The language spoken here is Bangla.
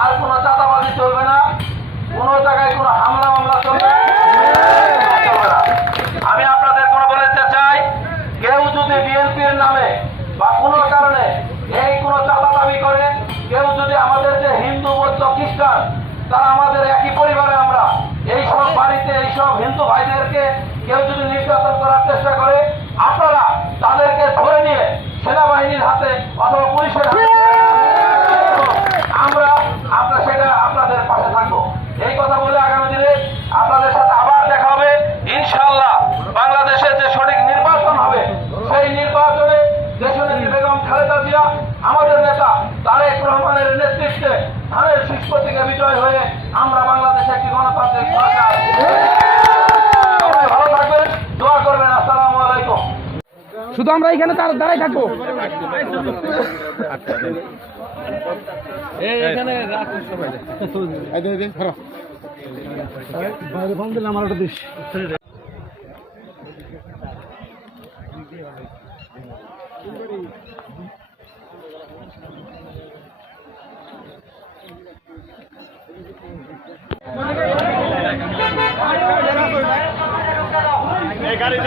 আর কোনো চাঁদাবাজি চলবে না, কোনো জায়গায় কোনো হামলা মামলা চলবে না। আমি আপনাদের কোনো বলতে চাই, কেউ যদি বিএনপির নামে বা কোনো কারণে এই কোনো চাঁদা দাবি করে, কেউ যদি আমাদের যে হিন্দু বৌদ্ধ খ্রিস্টান তারা আমাদের একই পরিবারে, আমরা এইসব বাড়িতে এইসব হিন্দু ভাইদেরকে কেউ যদি নির্যাতন করার চেষ্টা করে, আপনারা তাদেরকে ধরে নিয়ে সেনাবাহিনীর হাতে অথবা পুলিশের হাতে আমরা সেটা আপনাদের পাশে থাকবো। এই কথা বলে আগামী দিনে আপনাদের সাথে আবার দেখা হবে ইনশাআল্লাহ। বাংলাদেশে যে সঠিক নির্বাচন হবে, সেই নির্বাচনে দেশনেত্রী বেগম খালেদা জিয়া আমাদের নেতা তারেক রহমানের নেতৃত্বে ধানের শীর্ষ থেকে বিজয় হয়ে আমরা বাংলাদেশে একটি গণতান্ত্রিক সরকার। ভালো থাকবেন, দোয়া করবেন। আসসালামু আলাইকুম। শুধু আমরা এখানে দাঁড়াই থাকবো। আমার একটা দেশ গাড়ি